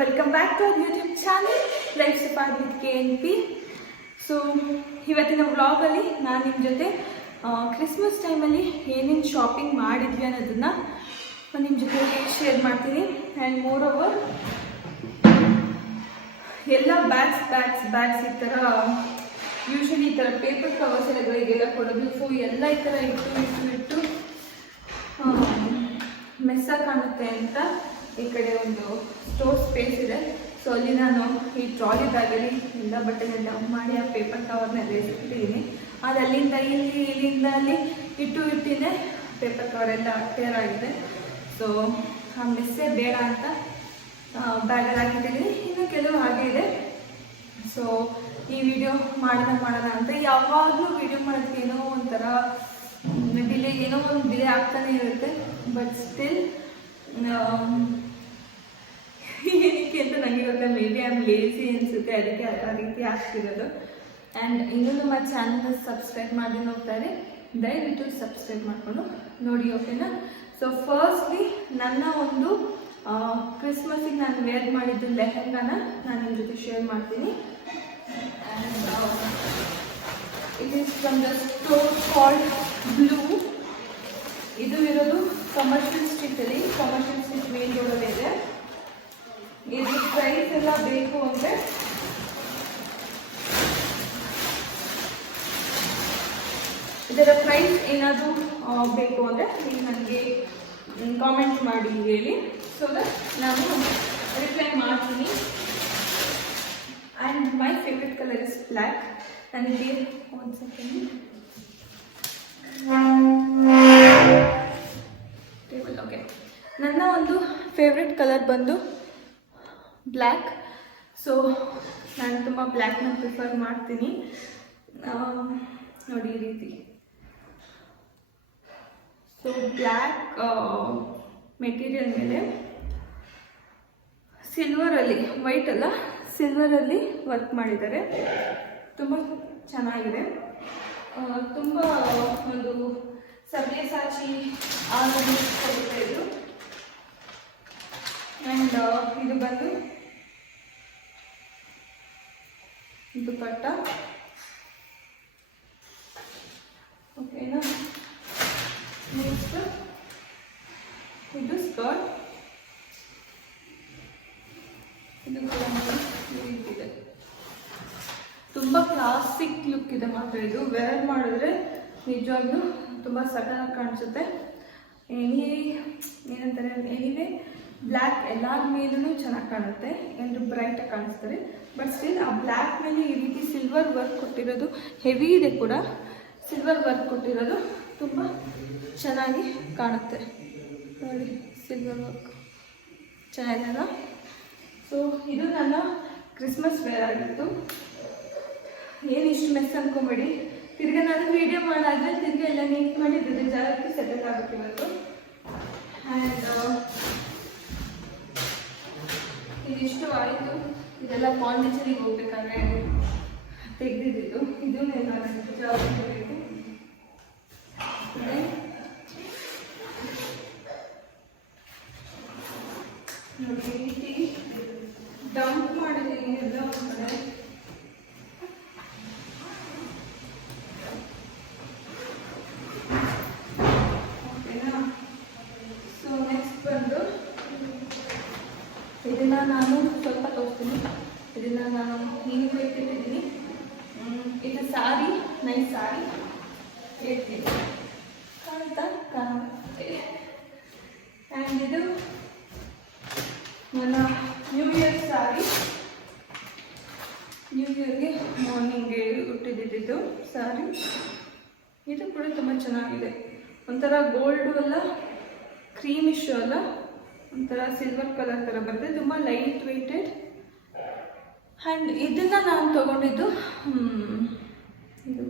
Welcome back to our YouTube channel life Safar with KNP. So ಇವತ್ತಿನ ವ್ಲಾಗಲ್ಲಿ ನಾನು ನಿಮ್ಮ ಜೊತೆ ಕ್ರಿಸ್ಮಸ್ ಟೈಮಲ್ಲಿ ಏನೇನು ಶಾಪಿಂಗ್ ಮಾಡಿದ್ವಿ ಅನ್ನೋದನ್ನು ನಿಮ್ಮ ಜೊತೆ ಶೇರ್ ಮಾಡ್ತೀನಿ. ಆ್ಯಂಡ್ ಮೋರ್ ಓವರ್ ಎಲ್ಲ ಬ್ಯಾಗ್ಸ್ ಈ ಥರ ಯೂಶ್ವಲಿ ಈ ಥರ ಪೇಪರ್ ಕವರ್ಸ್ ಎಲ್ಲ ಈಗೆಲ್ಲ ಕೊಡೋದು. ಸೊ ಎಲ್ಲ ಈ ಥರ ಇಟ್ಟು ಮೆಸ್ಸಾಗಿ ಕಾಣುತ್ತೆ ಅಂತ ಈ ಕಡೆ ಒಂದು ಸ್ಟೋರ್ ಸ್ಪೇಸ್ ಇದೆ. ಸೊ ಅಲ್ಲಿ ನಾನು ಈ ಟ್ರಾಲಿ ಬ್ಯಾಗಲ್ಲಿ ಎಲ್ಲ ಬಟ್ಟೆನ ಡಂಪ್ ಮಾಡಿ ಆ ಪೇಪರ್ ಕವರ್ನೆಲ್ಲ ಇಟ್ಟಿದ್ದೀನಿ. ಅದು ಅಲ್ಲಿಂದ ಇಲ್ಲಿಂದ ಅಲ್ಲಿ ಇಟ್ಟಿದ್ದೆ ಪೇಪರ್ ಕವರ್ ಎಲ್ಲ ಟೇರ್ ಆಗಿದೆ. ಸೊ ಆ ಮೆಸ್ಸೇ ಬೇಡ ಅಂತ ಬ್ಯಾಗಲ್ಲಿ ಹಾಕಿದ್ದೀನಿ. ಇನ್ನು ಕೆಲವು ಹಾಗೆ ಇದೆ. ಸೊ ಈ ವಿಡಿಯೋ ಮಾಡೋಣ ಅಂತ ಯಾವಾಗಲೂ ವಿಡಿಯೋ ಮಾಡೋದಕ್ಕೆ ಏನೋ ಒಂಥರ ಡಿಲೇ ಆಗ್ತಾನೆ ಇರುತ್ತೆ. ಬಟ್ ಸ್ಟಿಲ್ ಏನಕ್ಕೆ ಅಂತ ನನಗೆ ಗೊತ್ತಾ, may be I am lazy ಅನಿಸುತ್ತೆ, ಅದಕ್ಕೆ ಆ ರೀತಿ ಆಗ್ತಿರೋದು. ಆ್ಯಂಡ್ ಇನ್ನೂ ನಮ್ಮ ಚಾನಲ್ನ ಸಬ್ಸ್ಕ್ರೈಬ್ ಮಾಡಿ ನೋಡ್ತಾರೆ, ದಯವಿಟ್ಟು ಸಬ್ಸ್ಕ್ರೈಬ್ ಮಾಡಿಕೊಂಡು ನೋಡಿ, ಓಕೆನಾ? ಸೊ ಫಸ್ಟ್ಲಿ ನನ್ನ ಒಂದು ಕ್ರಿಸ್ಮಸ್ಸಿಗೆ ನಾನು ವೇರ್ ಮಾಡಿದ್ದು ಲೆಹಂಗಾನ ನಾನು ನಿಮ್ಮ ಜೊತೆ ಶೇರ್ ಮಾಡ್ತೀನಿ. And it is from the store called blue. ಇದು ಇರೋದು ಕಮರ್ಷಿಯಲ್ ಸ್ಟ್ರೀಟಲ್ಲಿ, ಕಮರ್ಷಿಯಲ್ ಸ್ಟ್ರೀಟ್ ಮೇನ್ ರೋಡಲ್ಲೇ ಇದೆ. ಇದು ಪ್ರೈಸ್ ಎಲ್ಲ ಬೇಕು ಅಂದರೆ ಇದರ ಪ್ರೈಸ್ ಏನಾದರೂ ಬೇಕು ಅಂದರೆ ನೀವು ನನಗೆ ಕಾಮೆಂಟ್ ಮಾಡಿ ಹೇಳಿ. ಸೊ ದಟ್ ನಾನು ರಿಪ್ಲೈ ಮಾಡ್ತೀನಿ. And my favourite colour is black. ನನಗೆ ಒಂದು ಸೆಕೆಂಡ್ ಟೇಬಲ್. ಓಕೆ, ನನ್ನ ಒಂದು ಫೇವ್ರೆಟ್ ಕಲರ್ ಬಂದು ಬ್ಲ್ಯಾಕ್. ಸೊ ನಾನು ತುಂಬ ಬ್ಲ್ಯಾಕ್ನ ಪ್ರಿಫರ್ ಮಾಡ್ತೀನಿ. ನೋಡಿ ಈ ರೀತಿ. ಸೊ ಬ್ಲ್ಯಾಕ್ ಮೆಟೀರಿಯಲ್ ಮೇಲೆ ಸಿಲ್ವರಲ್ಲಿ, ವೈಟ್ ಅಲ್ಲ ಸಿಲ್ವರಲ್ಲಿ ವರ್ಕ್ ಮಾಡಿದ್ದಾರೆ. ತುಂಬ ಚೆನ್ನಾಗಿದೆ. ತುಂಬ ಒಂದು ಸಬ್ಯಸಾಚಿ ಆಗಿ ಕೊಡುತ್ತೆ ಇದು. ಆ್ಯಂಡ್ ಇದು ಬಂದು ದುಪಟ್ಟ, ಓಕೆನಾ? ನೆಕ್ಸ್ಟ್ ಇದು ಸ್ಕರ್ಟ್. ಇದು ಕೂಡ ಇದೆ. ತುಂಬ ಕ್ಲಾಸಿಕ್ ಲುಕ್ ಇದೆ ಮಾತ್ರ. ಇದು ವೇರ್ ಮಾಡಿದ್ರೆ ನಿಜವಾಗ್ಲೂ ತುಂಬ ಸಡನ್ನಾಗಿ ಕಾಣಿಸುತ್ತೆ. ಏನಂತಾರೆ, ಎನಿವೇ ಬ್ಲ್ಯಾಕ್ ಎಲ್ಲರ ಮೇಲೂ ಚೆನ್ನಾಗಿ ಕಾಣುತ್ತೆ, ಎಲ್ಲರೂ ಬ್ರೈಟಾಗಿ ಕಾಣಿಸ್ತಾರೆ. ಬಟ್ ಸ್ಟಿಲ್ ಆ ಬ್ಲ್ಯಾಕ್ ಮೇಲೆ ಈ ರೀತಿ ಸಿಲ್ವರ್ ವರ್ಕ್ ಕೊಟ್ಟಿರೋದು, ಹೆವಿ ಇದೆ ಕೂಡ, ಸಿಲ್ವರ್ ವರ್ಕ್ ಕೊಟ್ಟಿರೋದು ತುಂಬ ಚೆನ್ನಾಗಿ ಕಾಣುತ್ತೆ. ನೋಡಿ ಸಿಲ್ವರ್ ವರ್ಕ್ ಚೆನ್ನಾಗಿದೆಯಲ್ಲ. ಸೊ ಇದು ನನ್ನ ಕ್ರಿಸ್ಮಸ್ ವೇರ್ ಆಗಿತ್ತು. ಏನು ಇಷ್ಟು ಮೆಸ್ ಅಂದ್ಕೊಂಬೇಡಿ. ತಿರ್ಗಿ ನಾನು ವೀಡಿಯೋ ಮಾಡಾದ್ರೆ ತಿರ್ಗಿ ಎಲ್ಲ ನೀಟ್ ಮಾಡಿ ಬೇರೆ ಜಾಗಕ್ಕೆ ಸೆಟಲ್ ಆಗುತ್ತೆ ಇವತ್ತು. ಆ್ಯಂಡ್ ಇದಿಷ್ಟು ಆಯಿತು. ಇದೆಲ್ಲ ಪಾಂಡಿಚೇರಿಗೆ ಹೋಗ್ಬೇಕಾದ್ರೆ ತೆಗೆದಿದ್ದು. ಇದು ಜಾಗಬೇಕು. ನೋಡಿ ಈ ರೀತಿ ಡಂಪ್ ಮಾಡಿದ್ದೀನಿ ಎಲ್ಲ ಒಂದು ಕಡೆ. ಓಕೆನಾ? ಸೊ ನೆಕ್ಸ್ಟ್ ಬಂದು ಇದನ್ನು ನಾನು ಸ್ವಲ್ಪ ತೋರಿಸ್ತೀನಿ. ಇದನ್ನು ನಾನು ಹೀಗೆ ಇಟ್ಟಿದ್ದೀನಿ. ಇದು ಸಾರಿ, ನೈಸ್ ಸಾರಿ ಇಡ್ತೀನಿ, ಕಾಣುತ್ತೆ. ಆ್ಯಂಡ್ ಇದು ನನ್ನ ನ್ಯೂ ಇಯರ್ ಸಾರಿ. ನ್ಯೂ ಇಯರ್ಗೆ ಮಾರ್ನಿಂಗ್ಗೆ ಹುಟ್ಟಿದ್ದು ಸಾರಿ. ಇದು ಕೂಡ ತುಂಬ ಚೆನ್ನಾಗಿದೆ. ಒಂಥರ ಗೋಲ್ಡು ಅಲ್ಲ, ಕ್ರೀಮಿಶು ಅಲ್ಲ, ಒಂಥರ ಸಿಲ್ವರ್ ಕಲರ್ ಥರ ಬರುತ್ತೆ. ತುಂಬ ಲೈಟ್ ವೆಯ್ಟೆಡ್. ಆ್ಯಂಡ್ ಇದನ್ನು ನಾನು ತೊಗೊಂಡಿದ್ದು ಇದು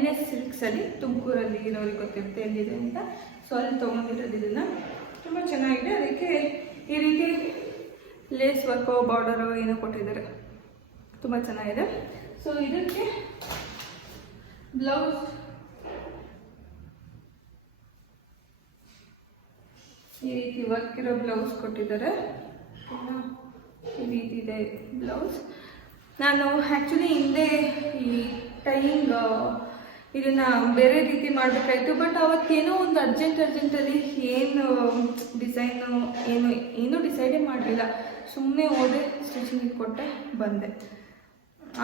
NS ಸಿಲ್ಕ್ಸಲ್ಲಿ, ತುಮಕೂರಲ್ಲಿ ಇರೋರಿಗೆ ಗೊತ್ತಿರುತ್ತೆ ಎಲ್ಲಿದೆ ಅಂತ. ಸೊ ಅಲ್ಲಿ ತೊಗೊಂಡಿರೋದು ಇದನ್ನು. ತುಂಬ ಚೆನ್ನಾಗಿದೆ. ಅದಕ್ಕೆ ಈ ರೀತಿ ಲೇಸ್ ವರ್ಕೋ ಬಾರ್ಡರೋ ಏನೋ ಕೊಟ್ಟಿದ್ದಾರೆ, ತುಂಬ ಚೆನ್ನಾಗಿದೆ. ಸೊ ಇದಕ್ಕೆ ಬ್ಲೌಸ್ ಈ ರೀತಿ ವರ್ಕ್ ಇರೋ ಬ್ಲೌಸ್ ಕೊಟ್ಟಿದ್ದಾರೆ. ಈ ರೀತಿ ಇದೆ ಬ್ಲೌಸ್. ನಾನು ಆ್ಯಕ್ಚುಲಿ ಹಿಂದೆ ಈ ಟೈಯಿಂಗ್ ಇದನ್ನು ಬೇರೆ ರೀತಿ ಮಾಡಬೇಕಾಯ್ತು, ಬಟ್ ಅವತ್ತೇನೋ ಒಂದು ಅರ್ಜೆಂಟಲ್ಲಿ ಏನು ಡಿಸೈನು ಏನೂ ಡಿಸೈಡೇ ಮಾಡಲಿಲ್ಲ. ಸುಮ್ಮನೆ ಹೋದೆ, ಸ್ಟಿಚಿಂಗ್ ಕೊಟ್ಟೆ, ಬಂದೆ.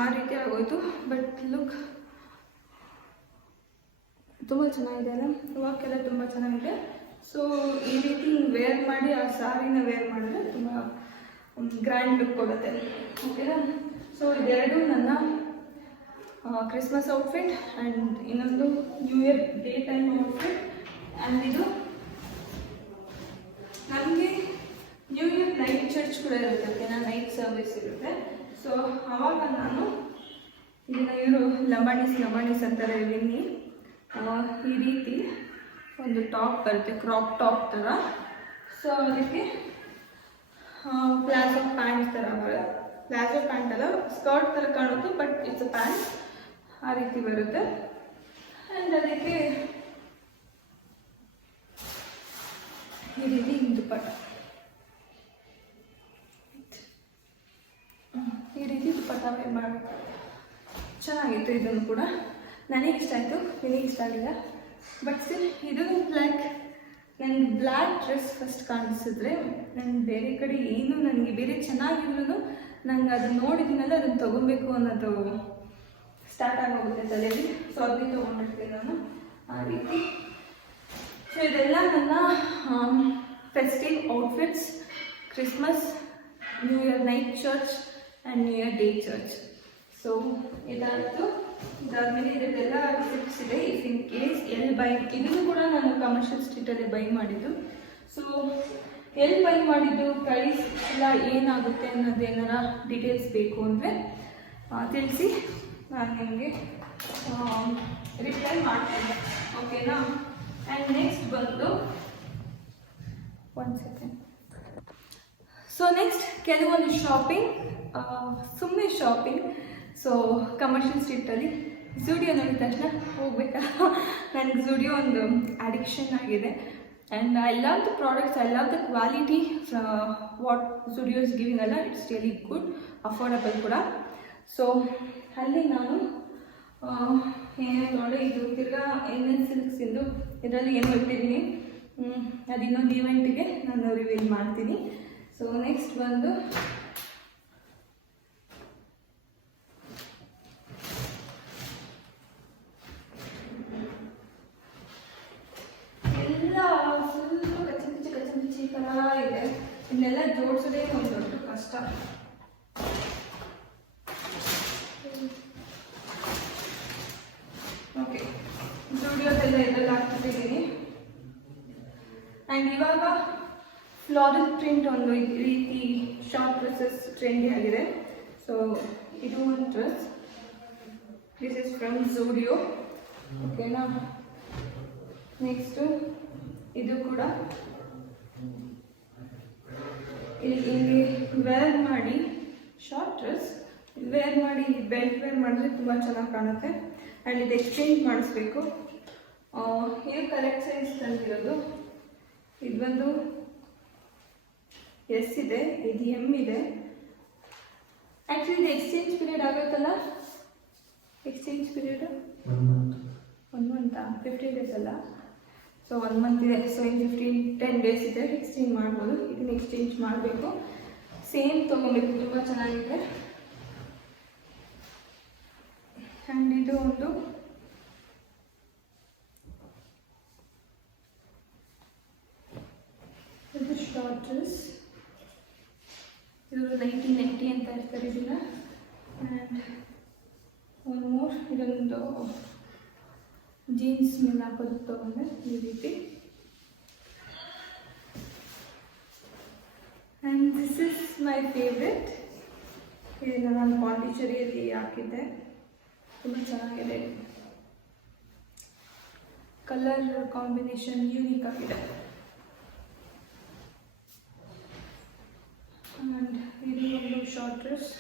ಆ ರೀತಿ ಆಗೋಯ್ತು. ಬಟ್ ಲುಕ್ ತುಂಬ ಚೆನ್ನಾಗಿದೆ ಅಲ್ಲ, ವರ್ಕ್ ಎಲ್ಲ ತುಂಬ ಚೆನ್ನಾಗಿದೆ. ಸೊ ಈ ರೀತಿ ವೇರ್ ಮಾಡಿ ಆ ಸಾರಿನ ವೇರ್ ಮಾಡಿದ್ರೆ ತುಂಬ ಗ್ರ್ಯಾಂಡ್ ಲುಕ್ ಕೊಡುತ್ತೆ. ಓಕೆನಾ? ಸೊ ಇದೆರಡು ನನ್ನ ಕ್ರಿಸ್ಮಸ್ ಔಟ್ಫಿಟ್ ಆ್ಯಂಡ್ ಇನ್ನೊಂದು new year day time outfit. And ಇದು ನಮಗೆ ನ್ಯೂ ಇಯರ್ ನೈಟ್ ಚರ್ಚ್ ಕೂಡ ಇರುತ್ತೆ, ಓಕೆನಾ? ನೈಟ್ ಸರ್ವಿಸ್ ಇರುತ್ತೆ. ಸೊ ಆವಾಗ ನಾನು ಇದನ್ನು ಇವರು ಲಂಬಾಣೀಸ್ ಅಂತಾರೆ ವಿನ್ನಿ. ಈ ರೀತಿ ಒಂದು ಟಾಪ್ ಬರುತ್ತೆ, ಕ್ರಾಪ್ ಟಾಪ್ ಥರ. ಸೊ ಅದಕ್ಕೆ ಪ್ಲಾಜೋ ಪ್ಯಾಂಟ್ ಥರ ಬರುತ್ತೆ. ಪ್ಲಾಜೋ ಪ್ಯಾಂಟ್ ಅಲ್ಲ, ಸ್ಕರ್ಟ್ ಥರ ಕಾಣುತ್ತೆ, ಬಟ್ ಇಟ್ಸ್ ಅ ಪ್ಯಾಂಟ್. ಆ ರೀತಿ ಬರುತ್ತೆ. ಆ್ಯಂಡ್ ಅದಕ್ಕೆ ಈ ರೀತಿ ದುಪ್ಪಟ್ಟ, ಈ ರೀತಿ ದುಪ್ಪಟ್ಟ ಮಾಡಬೇಕು. ಚೆನ್ನಾಗಿತ್ತು. ಇದನ್ನು ಕೂಡ ನನಗೆ ಇಷ್ಟ ಆಯಿತು, ನಿನಗೆ ಇಷ್ಟ ಆಗಿಲ್ಲ. ಬಟ್ ಸ್ಟಿಲ್ ಇದು ಲೈಕ್ ನನಗೆ ಬ್ಲ್ಯಾಕ್ ಡ್ರೆಸ್ ಫಸ್ಟ್ ಕಾಣಿಸಿದ್ರೆ ನನಗೆ ಬೇರೆ ಕಡೆ ಏನು ನನಗೆ ಬೇರೆ ಚೆನ್ನಾಗಿದ್ರು ನಂಗೆ ಅದನ್ನು ನೋಡಿದ್ದೀನಲ್ಲ ಅದನ್ನು ತೊಗೊಬೇಕು ಅನ್ನೋದು ಸ್ಟಾರ್ಟ್ ಆಗೋಗುತ್ತೆ ತಲೆಯಲ್ಲಿ. ಸೊ ಅದನ್ನೇ ತೊಗೊಂಡಿರ್ತೀನಿ ನಾನು ಆ ರೀತಿ. ಸೊ ಇದೆಲ್ಲ ನನ್ನ festive outfits, Christmas, new year night church and new year day church. So ಇದಾಯಿತು. ಇದಾದಮೇಲೆ ಇದೆಲ್ಲ ಟಿಪ್ಸ್ ಇದೆ. ಇಫ್ ಇನ್ ಕೇಸ್ ಎಲ್ಲಿ ಬೈ, ಇದನ್ನು ಕೂಡ ನಾನು ಕಮರ್ಷಿಯಲ್ ಸ್ಟ್ರೀಟಲ್ಲಿ ಬೈ ಮಾಡಿದ್ದು. ಸೊ ಎಲ್ಲಿ ಬೈ ಮಾಡಿದ್ದು, ಪ್ರೈಸ್ ಎಲ್ಲ ಏನಾಗುತ್ತೆ ಅನ್ನೋದೇನಾರ ಡೀಟೇಲ್ಸ್ ಬೇಕು ಅಂದರೆ ತಿಳಿಸಿ, ನಾನು ನಿಮಗೆ ರಿಪ್ಲೈ ಮಾಡ್ತೇನೆ. ಓಕೆನಾ? ಆ್ಯಂಡ್ ನೆಕ್ಸ್ಟ್ ಬಂದು ಒಂದು ಸೆಕೆಂಡ್. ಸೊ ನೆಕ್ಸ್ಟ್ ಕೆಲವೊಂದು ಶಾಪಿಂಗ್, ಸುಮ್ಮನೆ ಶಾಪಿಂಗ್. ಸೊ ಕಮರ್ಷಿಯಲ್ ಸ್ಟ್ರೀಟಲ್ಲಿ ಝೂಡಿಯೋ ನೋಡಿದ ತಕ್ಷಣ ಹೋಗ್ಬೇಕಲ್ಲ, ನನಗೆ ಝೂಡಿಯೋ ಒಂದು ಅಡಿಕ್ಷನ್ ಆಗಿದೆ. And I love the products, I love the quality what Zudio is giving ಅಲ್ಲ. ಇಟ್ಸ್ ರಿಯಲಿ ಗುಡ್, ಅಫೋರ್ಡಬಲ್ ಕೂಡ. ಸೊ ಅಲ್ಲಿ ನಾನು ಏನೇನು ನೋಡಿ, ಇದು ತಿರ್ಗಾ NN ಸಿಲ್ಕ್ಸಿಂದು ಇದರಲ್ಲಿ ಏನು ಹೇಳ್ತಿದ್ದೀನಿ, ಅದು ಇನ್ನೊಂದು ಈವೆಂಟಿಗೆ ನಾನು ರಿವೀಲ್ ಮಾಡ್ತೀನಿ. ಸೊ ನೆಕ್ಸ್ಟ್ ಬಂದು ಎಲ್ಲ ಫುಲ್ಲು ಕಚ್ಚಿ ಕರ ಇದೆ. ಇದನ್ನೆಲ್ಲ ಜೋಡಿಸೋದೇ ಒಂದು ದೊಡ್ಡ ಕಷ್ಟ. ಓಕೆ, ಝೂಡಿಯೋದೆಲ್ಲ ಇದೆಲ್ಲ ಹಾಕ್ತಿದ್ದೀನಿ. ಆ್ಯಂಡ್ ಇವಾಗ ಫ್ಲಾರಲ್ ಪ್ರಿಂಟ್ ಒಂದು ರೀತಿ ಶಾರ್ಟ್ ಡ್ರೆಸ್ಸಸ್ ಟ್ರೆಂಡಿ ಆಗಿದೆ. ಸೊ ಇದು ಒಂದು ಡ್ರೆಸ್, ದಿಸ್ ಇಸ್ ಫ್ರಮ್ ಝೂಡಿಯೋ. ಓಕೆನಾ? ನೆಕ್ಸ್ಟು ಇದು ಕೂಡ ಇಲ್ಲಿ ವೇರ್ ಮಾಡಿ, ಶಾರ್ಟ್ ಡ್ರೆಸ್ ವೇರ್ ಮಾಡಿ, ಬೆಲ್ಟ್ ವೇರ್ ಮಾಡಿದ್ರೆ ತುಂಬ ಚೆನ್ನಾಗಿ ಕಾಣುತ್ತೆ. ಆ್ಯಂಡ್ ಇದು ಎಕ್ಸ್ಚೇಂಜ್ ಮಾಡಿಸ್ಬೇಕು. ಇದು ಕರೆಕ್ಟ್ ಸೈಜ್ ತಂದಿರೋದು. ಇದು ಬಂದು S ಇದೆ, ಇದು M ಇದೆ. ಆ್ಯಕ್ಚುಲಿ ಇದು ಎಕ್ಸ್ಚೇಂಜ್ ಪೀರಿಯಡ್ ಆಗುತ್ತಲ್ಲ, ಎಕ್ಸ್ಚೇಂಜ್ ಪೀರಿಯಡ್ 1 ಮಂತಾ, 15 ಡೇಸ್ ಅಲ್ಲ. ಸೊ 1 ಮಂತ್ ಇದೆ. ಸೊ ಇನ್ನು 10 ಡೇಸ್ ಇದೆ, ಎಕ್ಸ್ಚೇಂಜ್ ಮಾಡ್ಬೋದು. ಇದನ್ನು ಎಕ್ಸ್ಚೇಂಜ್ ಮಾಡಬೇಕು. ಸೇಮ್ ತೊಗೊಬೇಕು, ತುಂಬ ಚೆನ್ನಾಗಿದೆ. ಆ್ಯಂಡ್ ಇದು ಒಂದು ಶಾರ್ಟ್ ಡ್ರೆಸ್, ಇದು 1990 ಅಂತ ಇರ್ತಾರೆ ಇದನ್ನು. ಆ್ಯಂಡ್ ಒಂದು ಮೋರ್, ಇದೊಂದು ಜೀನ್ಸ್ ಮೇಲೆ ಹಾಕೋದು ತೊಗೊಂಡೆ ಈ ರೀತಿ. And this is my favourite. ಇದನ್ನು ನಾನು ಪಾಂಡಿಚೇರಿಯಲ್ಲಿ ಹಾಕಿದ್ದೆ, ತುಂಬ ಚೆನ್ನಾಗಿದೆ. ಕಲರ್ ಕಾಂಬಿನೇಷನ್ ಯೂನಿಕ್ ಆಗಿದೆ. ಆ್ಯಂಡ್ ಇದು ಒಂದು ಶಾರ್ಟ್ ಡ್ರೆಸ್.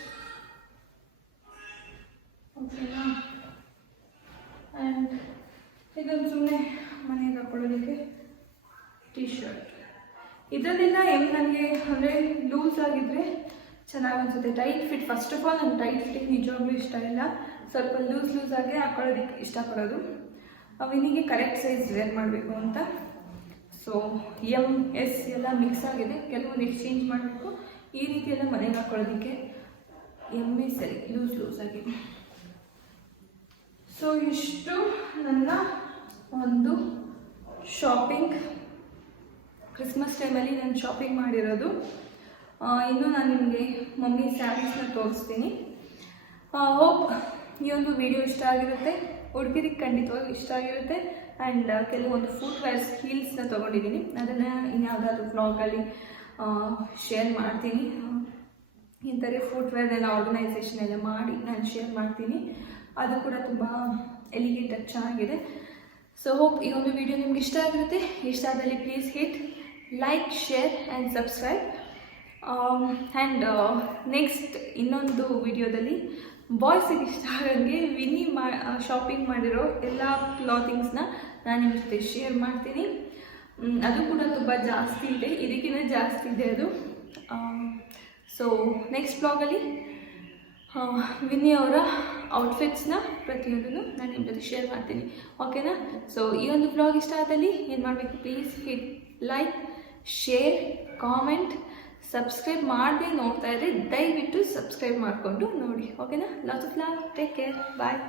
ಓಕೆನಾ? ಆ್ಯಂಡ್ ಇದೊಂದು ಸುಮ್ಮನೆ ಮನೆಗೆ ಹಾಕೊಳ್ಳೋದಕ್ಕೆ ಟೀ ಶರ್ಟ್. ಇದರಲ್ಲೆಲ್ಲ ನನಗೆ ಅಂದರೆ ಲೂಸ್ ಆಗಿದ್ದರೆ ಚೆನ್ನಾಗಿ ಅನಿಸುತ್ತೆ. Tight fit first of all ನಂಗೆ ಟೈಟ್ ಫಿಟ್ಟಿಂಗ್ ನಿಜವಾಗ್ಲೂ ಇಷ್ಟ ಇಲ್ಲ, ಸ್ವಲ್ಪ ಲೂಸ್ ಆಗಿ ಹಾಕೊಳ್ಳೋದಕ್ಕೆ ಇಷ್ಟಪಡೋದು. ವಿನಿಗೆ ಕರೆಕ್ಟ್ ಸೈಜ್ ವೇರ್ ಮಾಡಬೇಕು ಅಂತ. ಸೊ ಎಮ್ ಎಸ್ ಎಲ್ಲ ಮಿಕ್ಸ್ ಆಗಿದೆ, ಕೆಲವೊಂದು ಎಕ್ಸ್ಚೇಂಜ್ ಮಾಡಬೇಕು. ಈ ರೀತಿ ಎಲ್ಲ ಮನೆಗೆ ಹಾಕೊಳ್ಳೋದಕ್ಕೆ ಎಮ್ ಎ ಸರಿ ಲೂಸ್ ಆಗಿ. ಸೊ ಇಷ್ಟು ನನ್ನ ಒಂದು ಶಾಪಿಂಗ್, ಕ್ರಿಸ್ಮಸ್ ಟೈಮಲ್ಲಿ ನಾನು ಶಾಪಿಂಗ್ ಮಾಡಿರೋದು. ಇನ್ನು ನಾನು ನಿಮಗೆ ಮಮ್ಮಿ ಸ್ಯಾರೀಸ್ನ ತೋರಿಸ್ತೀನಿ. ಹೋಪ್ ಈ ಒಂದು ವಿಡಿಯೋ ಇಷ್ಟ ಆಗಿರುತ್ತೆ, ಹುಡುಗಿರಿಗೆ ಖಂಡಿತವಾಗಿ ಇಷ್ಟ ಆಗಿರುತ್ತೆ. ಆ್ಯಂಡ್ ಕೆಲವೊಂದು ಫುಟ್ವೇರ್ಸ್ ಹೀಲ್ಸ್ನ ತೊಗೊಂಡಿದ್ದೀನಿ, ಅದನ್ನು ಇನ್ಯಾವುದಾದ್ರೂ ವ್ಲಾಗಲ್ಲಿ ಶೇರ್ ಮಾಡ್ತೀನಿ. ಇಂಥರೇ ಫುಟ್ವೇರ್ನೆಲ್ಲ ಆರ್ಗನೈಸೇಷನ್ ಎಲ್ಲ ಮಾಡಿ ನಾನು ಶೇರ್ ಮಾಡ್ತೀನಿ. ಅದು ಕೂಡ ತುಂಬ ಎಲಿಗೇಟಾಗಿ ಚೆನ್ನಾಗಿದೆ. ಸೊ ಹೋಪ್ ಈ ಒಂದು ವಿಡಿಯೋ ನಿಮ್ಗೆ ಇಷ್ಟ ಆಗಿರುತ್ತೆ. ಇಷ್ಟ ಆದಲ್ಲಿ please hit like, share and subscribe. And next ಇನ್ನೊಂದು ವಿಡಿಯೋದಲ್ಲಿ ಬಾಯ್ಸಿಗೆ ಇಷ್ಟ ಆಗಂಗೆ ವಿನಿ ಶಾಪಿಂಗ್ ಮಾಡಿರೋ ಎಲ್ಲ ಕ್ಲಾತಿಂಗ್ಸ್ನ ನಾನು ನಿಮ್ಮ ಜೊತೆ ಶೇರ್ ಮಾಡ್ತೀನಿ. ಅದು ಕೂಡ ತುಂಬ ಜಾಸ್ತಿ ಇದೆ, ಇದಕ್ಕಿಂತ ಜಾಸ್ತಿ ಇದೆ ಅದು. ಸೊ ನೆಕ್ಸ್ಟ್ ಬ್ಲಾಗಲ್ಲಿ ವಿನಿ ಅವರ ಔಟ್ಫಿಟ್ಸ್ನ ಪ್ರತಿಯೊಂದನ್ನು ನಾನು ನಿಮ್ಮ ಜೊತೆ ಶೇರ್ ಮಾಡ್ತೀನಿ. ಓಕೆನಾ? ಸೊ ಈ ಒಂದು ಬ್ಲಾಗ್ ಇಷ್ಟ ಆದಲ್ಲಿ ಏನು ಮಾಡಬೇಕು, please hit like, share, comment, subscribe ಮಾಡದೆ ನೋಡ್ತಾ ಇದ್ದರೆ ದಯವಿಟ್ಟು ಸಬ್ಸ್ಕ್ರೈಬ್ ಮಾಡಿಕೊಂಡು ನೋಡಿ. ಓಕೆನಾ? Lots of love, take care, bye.